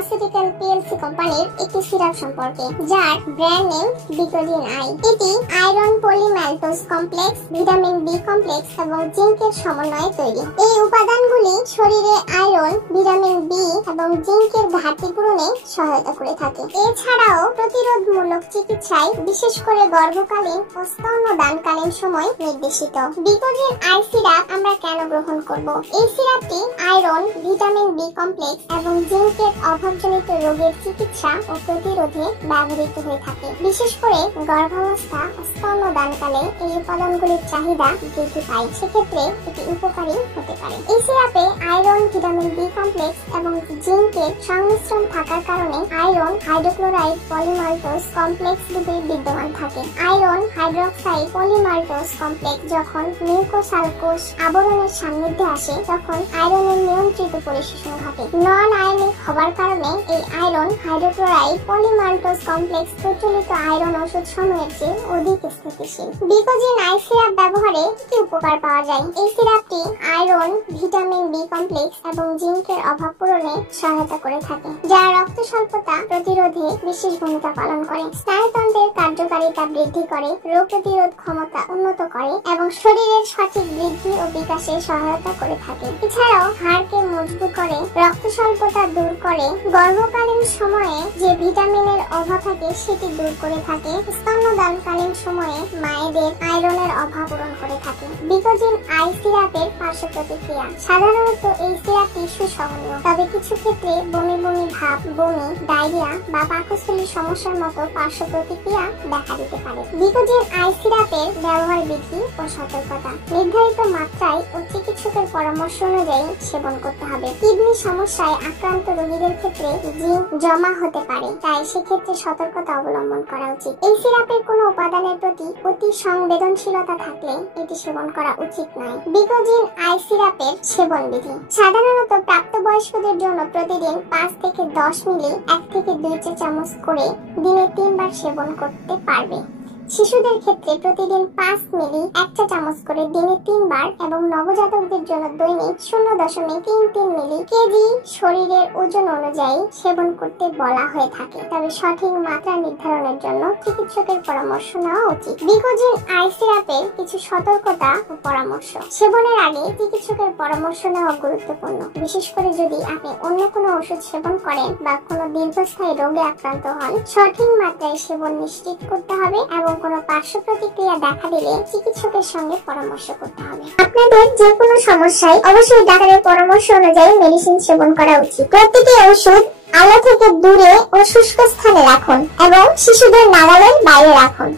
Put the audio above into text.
Pharmaceutical PLC কোম্পানির একটি syrup সম্পর্কে, যার ব্র্যান্ড নেম বিকোজিন আই। এটি iron polymaltose complex, vitamin B complex এবং জিঙ্কের সমন্বয়ে তৈরি। এই উপাদানগুলি শরীরে আয়রন, ভিটামিন বি এবং জিঙ্কের ঘাটতি পূরণে সহায়তা করে থাকে। এছাড়াও প্রতিরোধমূলক চিকিৎসায়, বিশেষ করে গর্ভকালীন ও স্তন্যদানকালীন সময় নির্দেশিত। বিকোজিন আই সিরাপ আমরা কেন গ্রহণ করব? এই সিরাপটি আয়রন, ভিটামিন বি কমপ্লেক্স এবং জিঙ্কের অভাবজনিত রোগের চিকিৎসা ও প্রতিরোধে ব্যবহৃত হয়ে থাকে। বিশেষ করে গর্ভাবস্থা ও স্তন্যদানকালে এই উপাদানগুলির চাহিদা বৃদ্ধি পায়, সেক্ষেত্রে এটি উপকারী হতে পারে। এই সিরাপে আয়রন, ভিটামিন বি কমপ্লেক্স এবং জিঙ্কের সংমিশ্রণ থাকার কারণে আয়রন হাইড্রোক্লোরাইড পলিমাল্টোজ কমপ্লেক্স রূপে বিদ্যমান থাকে। আয়রন হাইড্রোক্সাইড পলিমাল্টোজ কমপ্লেক্স যখন মিউকোসাল কোষ আবরণের সান্নিধ্যে আসে, তখন আয়রনের নিয়ন্ত্রিত পরিশোষণ ঘটে। নন আয়নিক হবার কারণে এই আয়রন হাইড্রোক্লোরাইড পলিমাল্টোজ কমপ্লেক্স প্রচলিত আয়রন ওষুধ সমূহের চেয়ে অধিক স্থিতিশীল। বিকোজিন আই সিরাপ ব্যবহারে কি উপকার পাওয়া যায়? এই সিরাপটি আয়রন, ভিটামিন বি কমপ্লেক্স এবং জিঙ্কের অভাব পূরণে সহায়তা করে থাকে, যা রক্ত স্বল্পতা প্রতিরোধে বিশেষ ভূমিকা পালন করে। স্নায়ুতন্ত্রের কার্যকারিতা বৃদ্ধি করে, রোগ প্রতিরোধ ক্ষমতা উন্নত করে এবং শরীরের সঠিক বৃদ্ধি ও বিকাশে সহায়তা করে থাকে। এছাড়াও হাড়কে মজবুত করে, রক্ত স্বল্পতা দূর করে, গর্ভকালীন সময়ে যে ভিটামিনের অভাব থাকে সেটি দূর করে থাকে, স্তন্যদানকালীন সময়ে মায়েদের আয়রনের অভাব পূরণ করে থাকে। বিকোজিন আই সিরাপের পার্শ্ব প্রতিক্রিয়া। সাধারণত এই সিরাপটি সুসহনীয়, তবে কিছু ক্ষেত্রে বমি বমি ভাব, বমি, ডায়রিয়া বা পাকস্থলীর সমস্যার মতো পার্শ্ব প্রতিক্রিয়া দেখা দিতে পারে। বিকোজিন আই সিরাপের ব্যবহার বিধি ও সতর্কতা। নির্ধারিত মাত্রায় ও চিকিৎসকের পরামর্শ অনুযায়ী সেবন করতে হবে। কিডনি সমস্যায় আক্রান্ত রোগীদের ক্ষেত্রে জিঙ্ক জমা হতে পারে, তাই সেক্ষেত্রে সতর্কতা অবলম্বন করা উচিত। এই সিরাপের কোনো উপাদানের প্রতি অতি সংবেদনশীলতা থাকলে এটি সেবন করা উচিত নয়। বিকোজিন আই সিরাপের সেবন বিধি। সাধারণত প্রাপ্তবয়স্কদের জন্য প্রতিদিন 5 থেকে 10 মিলি 1 থেকে 2 চা চামচ করে দিনে 3 বার সেবন করতে পারবে। শিশুদের ক্ষেত্রে প্রতিদিন 5 মিলি 1 চা চামচ করে দিনে 3 বার এবং নবজাতকদের জন্য দৈনিক 0.33 মিলি কেজি শরীরের ওজন অনুযায়ী সেবন করতে বলা হয়ে থাকে, তবে সঠিক মাত্রা নির্ধারণের জন্য চিকিৎসকের পরামর্শ নেওয়া উচিত। বিকোজিন আই সিরাপের কিছু সতর্কতা ও পরামর্শ। সেবনের আগে চিকিৎসকের পরামর্শ নেওয়া গুরুত্বপূর্ণ, বিশেষ করে যদি আপনি অন্য কোনো ওষুধ সেবন করেন বা কোনো দীর্ঘস্থায়ী রোগে আক্রান্ত হন। সঠিক মাত্রায় সেবন নিশ্চিত করতে হবে এবং কোনো পার্শ্ব প্রতিক্রিয়া দেখা দিলে চিকিৎসকের সঙ্গে পরামর্শ করতে হবে। আপনাদের যে কোনো সমস্যায় অবশ্যই ডাক্তারের পরামর্শ অনুযায়ী মেডিসিন সেবন করা উচিত। প্রতিটি ওষুধ আলো থেকে দূরে ও শুষ্ক স্থানে রাখুন এবং শিশুদের নাগালের বাইরে রাখুন।